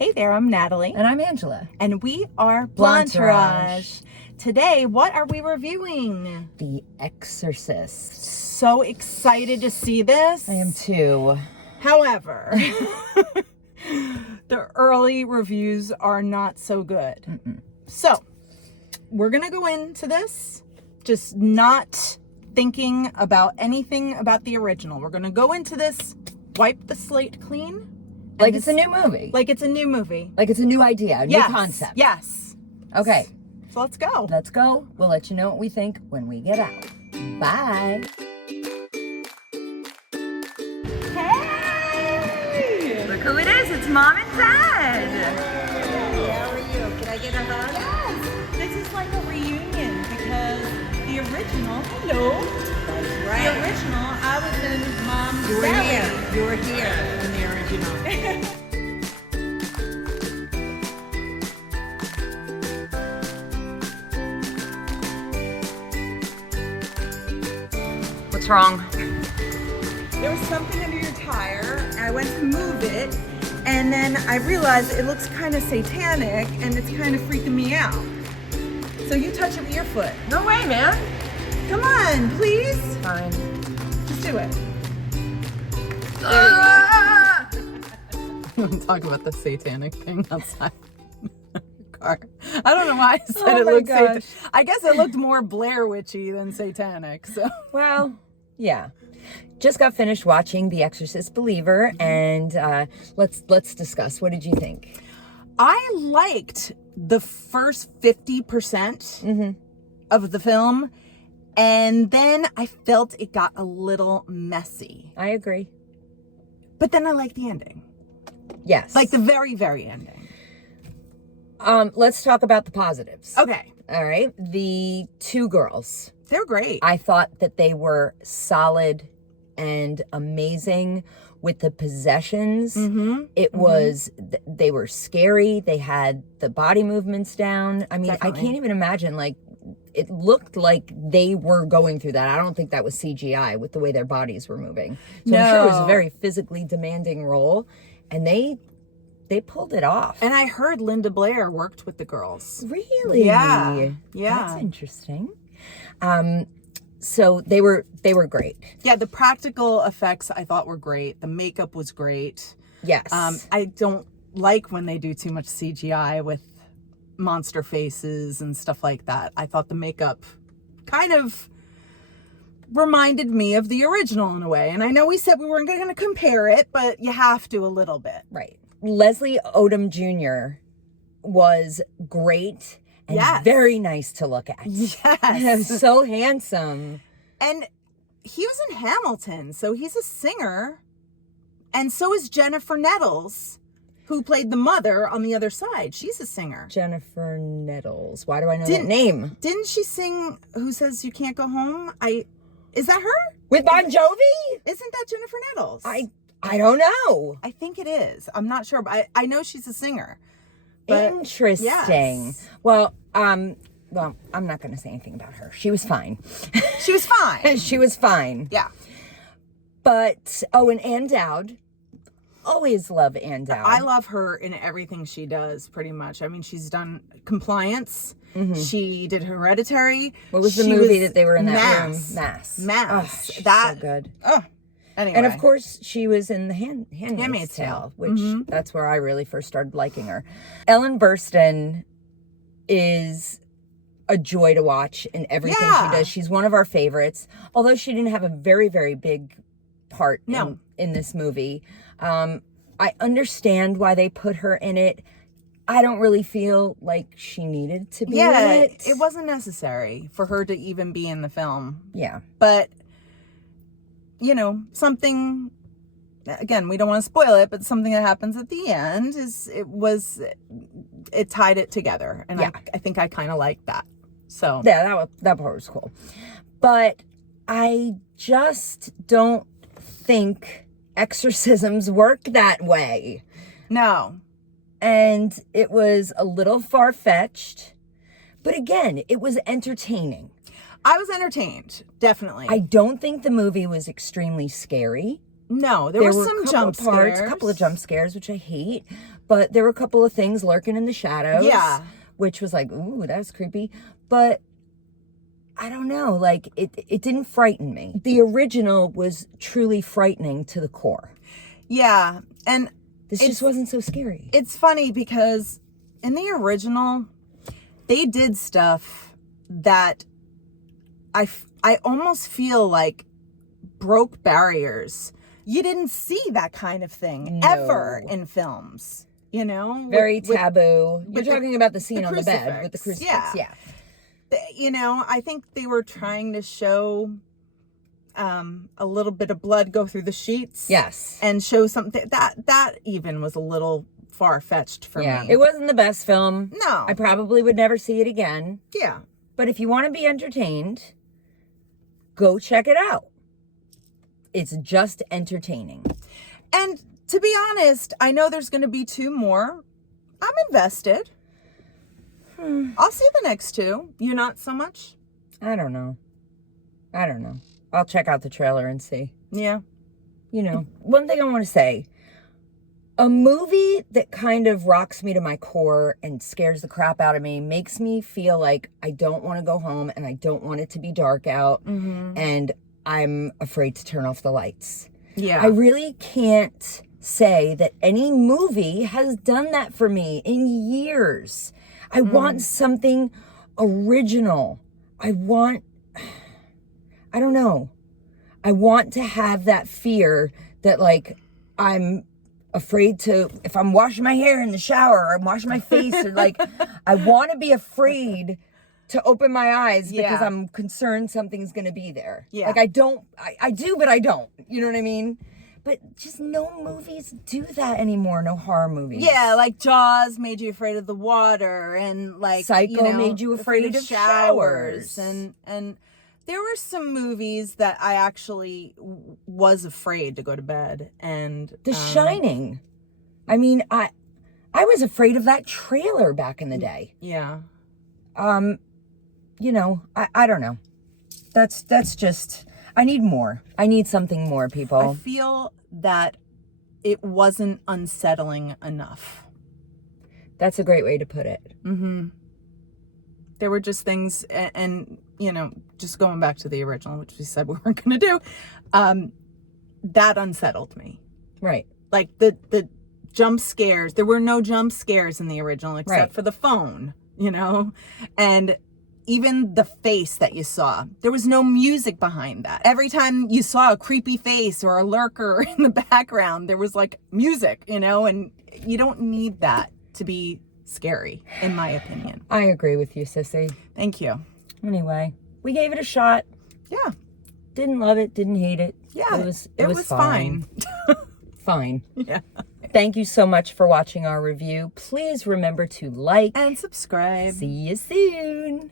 Hey there, I'm Natalie. And I'm Angela. And we are Blondetourage. Today, what are we reviewing? The Exorcist. So excited to see this. I am too. However, the early reviews are not so good. So, we're going to go into this just not thinking about anything about the original. We're going to go into this, wipe the slate clean. Like it's a new movie. Like it's a new movie. Like it's a new idea, a new concept. Yes. Okay. So let's go. Let's go. We'll let you know what we think when we get out. Bye. Hey! Look who it is. It's Mom and Dad. How are you? Can I get a hug? Yes. This is like a reunion because the original, hello. That's right. The original, I was in Mom's You were belly. here. You were here in the original. What's wrong? There was something under your tire, and I went to move it, and then I realized it looks kind of satanic, and it's kind of freaking me out. So you touch it with your foot. No way, man. Come on, please. Fine. Just do it. Talk about the satanic thing outside your car. I don't know why I said Oh it my looked gosh. I guess it looked more Blair Witchy than satanic. So well, yeah. Just got finished watching The Exorcist Believer, and let's discuss. What did you think? I liked the first 50% of the film, and then I felt it got a little messy. I agree. But then I liked the ending. Yes. Like the very, very ending. Let's talk about the positives. Okay. All right. The two girls. They're great. I thought that they were solid and amazing with the possessions. It was, they were scary. They had the body movements down. I mean, Definitely. I can't even imagine, like, it looked like they were going through that. I don't think that was CGI with the way their bodies were moving. So I'm sure it was a No. very physically demanding role, and they pulled it off. And I heard Linda Blair worked with the girls. Really? Yeah. Yeah. That's interesting. So they were great. Yeah, the practical effects I thought were great. The makeup was great. Yes. I don't like when they do too much CGI with monster faces and stuff like that. I thought the makeup kind of reminded me of the original in a way. And I know we said we weren't going to compare it, but you have to a little bit. Right. Leslie Odom Jr. was great and Yes. very nice to look at. Yes. So handsome. And he was in Hamilton, so he's a singer. And so is Jennifer Nettles, who played the mother on the other side. She's a singer. Jennifer Nettles. Why do I know that name? Didn't she sing Who Says You Can't Go Home? Is that her? With Bon Jovi? Isn't that Jennifer Nettles? I don't know. I think it is. I'm not sure, but I know she's a singer. But Interesting. yes. Well, I'm not going to say anything about her. She was fine. She was fine. She was fine. Yeah. But, and Ann Dowd. Always love Ann Dowd. I love her in everything she does, pretty much. I mean, she's done Compliance. She did Hereditary. What was the She movie that they were in that room? Mass. Oh, she's that so good. Oh, anyway. And of course, she was in the Handmaid's Handmaid's Tale, Tale. which that's where I really first started liking her. Ellen Burstyn is a joy to watch in everything she does. She's one of our favorites, although she didn't have a very, very big part in this movie. I understand why they put her in it. I don't really feel like she needed to be in it. It wasn't necessary for her to even be in the film. Yeah. But, something, again, we don't want to spoil it, but something that happens at the end it tied it together. And I think I kind of liked that. So. Yeah, that part was cool. But I just don't think exorcisms work that way. No. And it was a little far-fetched, but again, it was entertaining. I was entertained, definitely. I don't think the movie was extremely scary. No, there were some jump scares. A couple of jump scares, which I hate. but there were a couple of things lurking in the shadows. Yeah. Which was like, ooh, that was creepy. But I don't know, like, it didn't frighten me. The original was truly frightening to the core. Yeah, and this just wasn't so scary. It's funny because in the original, they did stuff that I almost feel like broke barriers. You didn't see that kind of thing ever in films, you know? Very taboo. You're talking about the scene the on the bed crucifix. with the crucifix. Yeah. You know, I think they were trying to show a little bit of blood go through the sheets. Yes. And show something that even was a little far-fetched for me. It wasn't the best film. No. I probably would never see it again. Yeah. But if you want to be entertained, go check it out. It's just entertaining. And to be honest, I know there's going to be 2 more. I'm invested. I'll see the next 2. You not so much? I don't know. I'll check out the trailer and see. Yeah. You know, one thing I want to say. A movie that kind of rocks me to my core and scares the crap out of me makes me feel like I don't want to go home and I don't want it to be dark out. And I'm afraid to turn off the lights. Yeah. I really can't say that any movie has done that for me in years. I want something original. I don't know. I want to have that fear that, like, I'm afraid to, if I'm washing my hair in the shower or I'm washing my face, or like, I want to be afraid to open my eyes because I'm concerned something's going to be there. Yeah. Like, I do, but I don't. You know what I mean? But just no movies do that anymore. No horror movies. Yeah, like Jaws made you afraid of the water, and like Psycho made you afraid of showers. And there were some movies that I actually was afraid to go to bed. And The Shining. I mean, I was afraid of that trailer back in the day. Yeah. You know, I don't know. That's just, I need more. I need something more, people. I feel that it wasn't unsettling enough. That's a great way to put it. There were just things, and you know, just going back to the original, which we said we weren't going to do, that unsettled me. Right. Like the jump scares. There were no jump scares in the original except for the phone, you know? And even the face that you saw, there was no music behind that. Every time you saw a creepy face or a lurker in the background, there was like music, you know? And you don't need that to be scary, in my opinion. I agree with you, sissy. Thank you. Anyway, we gave it a shot. Yeah. Didn't love it, didn't hate it. Yeah. It was fine. Fine. Yeah. Thank you so much for watching our review. Please remember to like And subscribe. See you soon.